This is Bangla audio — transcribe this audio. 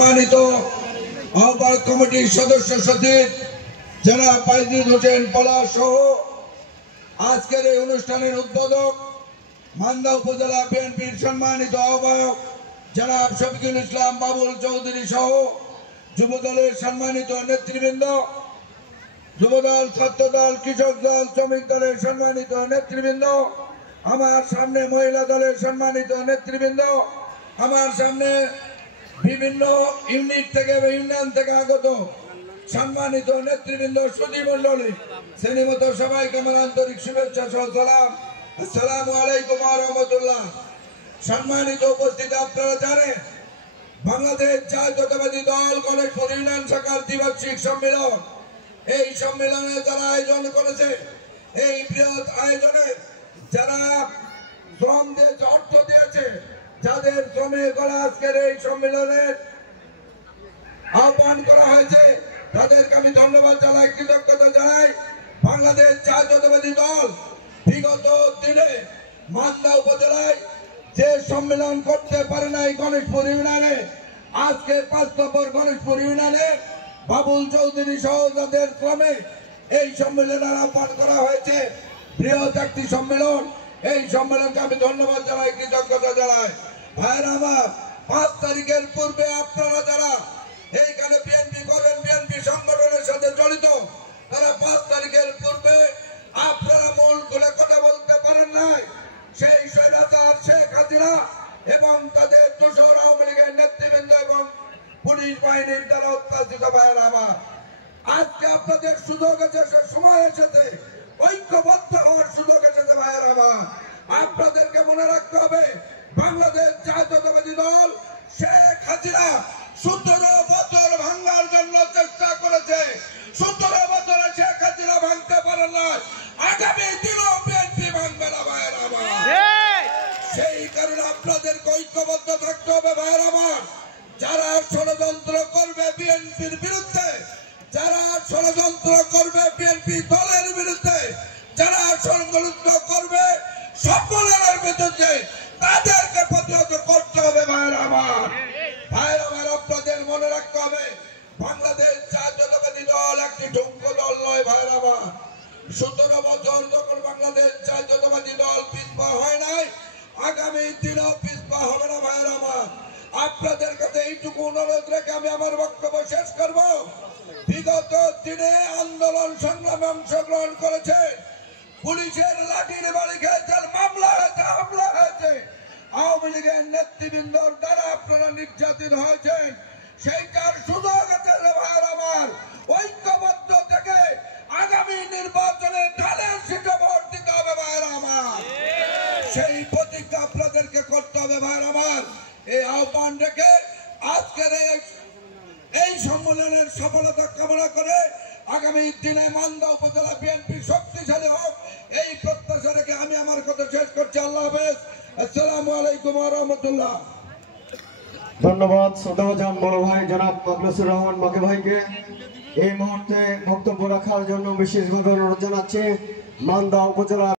সম্মানিত আহ্বায়ক কমিটির সদস্য সচিব জনাব বাইজিদ হোসেন পলাশ সহ আজকের এই অনুষ্ঠানের উদ্বোধক মান্দা উপজেলা বিএনপির সম্মানিত আহ্বায়ক জনাব শফিকুল ইসলাম বাবুল চৌধুরী সহ যুবদলের সম্মানিত নেতৃবৃন্দ, যুবদল, ছাত্রদল, কৃষক দল, শ্রমিক দলের সম্মানিত নেতৃবৃন্দ, আমার সামনে মহিলা দলের সম্মানিত নেতৃবৃন্দ, আমার সামনে বিভিন্ন ইউনিট থেকে ইউনিয়ন থেকে আগত সম্মানিত নেতৃবৃন্দ, সুধী মণ্ডলী, শ্রেণীমত সবাইকে আমার আন্তরিক শুভেচ্ছা সহ সালাম। আসসালামু আলাইকুম ওয়া রাহমাতুল্লাহ। সম্মানিত উপস্থিতি, আপনারা জানেন বাংলাদেশ জাতীয়তাবাদী দল গণেশপুর ইউনিয়ন শাখার দ্বিবার্ষিক সম্মেলন, এই সম্মেলনে যারা আয়োজন করেছে, এই বৃহৎ আয়োজনে যারা শ্রম দিয়েছে, অর্থ দিয়েছে, যাদের শ্রমে গড়া আজকের এই সম্মেলনের আহ্বান করা হয়েছে, তাদেরকে আমি ধন্যবাদ জানাই, কৃতজ্ঞতা জানাই। বাংলাদেশ জাতীয়তাবাদী দল বিগত দিনে মান্দা উপজেলায় যে সম্মেলন করতে পারে নাই গণেশপুর ইউনিয়নে, আজকে 5 নম্বর গণেশপুর ইউনিয়নে বাবুল চৌধুরী সহ যাদের শ্রমে এই সম্মেলনের আহ্বান করা হয়েছে, বৃহৎ একটি সম্মেলন। এই সম্মেলনকে আমি ধন্যবাদ জানাই, কৃতজ্ঞতা জানাই। ভাইরা আমার, 5 তারিখের পূর্বে আপনারা যারা এইখানে বিএনপি করেন, বিএনপি সংগঠনের সাথে জড়িত, তারা 5 তারিখের পূর্বে আপনারা মূল করে কথা বলতে পারেন নাই। সেই স্বৈরাচার শেখ হাসিনা এবং তাদের দোসর আওয়ামী লীগের নেতৃবৃন্দ এবং পুলিশ বাহিনীর দ্বারা অত্যাচারিত। ভাইরা আমার, আজকে আপনাদের সুযোগ এসেছে, সময় এসেছে, ঐক্যবদ্ধ হওয়ার সুযোগ এসেছে। ভাইরা আমার, আপনাদেরকে মনে রাখতে হবে, বাংলাদেশ জাতীয়তাবাদী দল শেখ হাসিনা 17 বছর ভাঙার জন্য চেষ্টা করেছে। 17 বছরে শেখ হাসিনা ভাঙতে পারে না, আগামী দিনও বিএনপি ভাঙবে না। ভাইরা আমার, সেই কারণে আপনাদেরকে ঐক্যবদ্ধ থাকতে হবে। ভাইরা আমার, যারা ষড়যন্ত্র করবে বিএনপির বিরুদ্ধে, যারা ষড়যন্ত্র করবে বিএনপি দলের বিরুদ্ধে, যারা ষড়যন্ত্র করবে সকলের বিরুদ্ধে, তাদেরকে প্রতিহত করতে হবে। ভাইরা আমার, আপনাদের মনে রাখতে হবে, বাংলাদেশ জাতীয়তাবাদী দল একটি ঠুনকো দল নয়। ভাইরা আমার, 17 বছর যখন বাংলাদেশ জাতীয়তাবাদী দল পিছপা হয় নাই, আগামী দিনেও পিছপা হবে না। ভাইরা আমার, আপনাদের কাছে এইটুকু অনুরোধ রেখে আমি আমার বক্তব্য শেষ করব। বিগত দিনে আন্দোলন সংগ্রামে অংশগ্রহণ করেছে, পুলিশের লাঠির বাড়ি খেয়েছেন, মামলা হয়েছে, হামলা হয়েছে, আওয়ামী লীগের নেতৃবৃন্দর দ্বারা আপনারা নির্যাতিত হয়েছেন। সেইটার সুযোগ আছে। ভাইরা আমার, ঐক্যবদ্ধ থেকে আগামী নির্বাচনে ঢালের সিটে ভোট দিতে হবে। ভাইরা আমার, সেই প্রতিজ্ঞা আপনাদেরকে করতে হবে। ভাইরা আমার, এই আহ্বান রেখে আজকের এই সম্মেলনের সফলতা কামনা করে আগামী দিনে মান্দা উপজেলা বিএনপি শক্তিশালী হোক, এই প্রত্যাশা রেখে আমি আমার কথা শেষ করছি। আল্লাহ হাফেজ। আসসালামু আলাইকুম ওয়া রাহমাতুল্লাহ। ধন্যবাদ শ্রদ্ধাভাজন বড় ভাই জনাব মখলেছুর রহমান মাকে ভাইকে এই মুহূর্তে বক্তব্য রাখার জন্য বিশেষভাবে অনুরোধ জানাচ্ছি মান্দা উপজেলা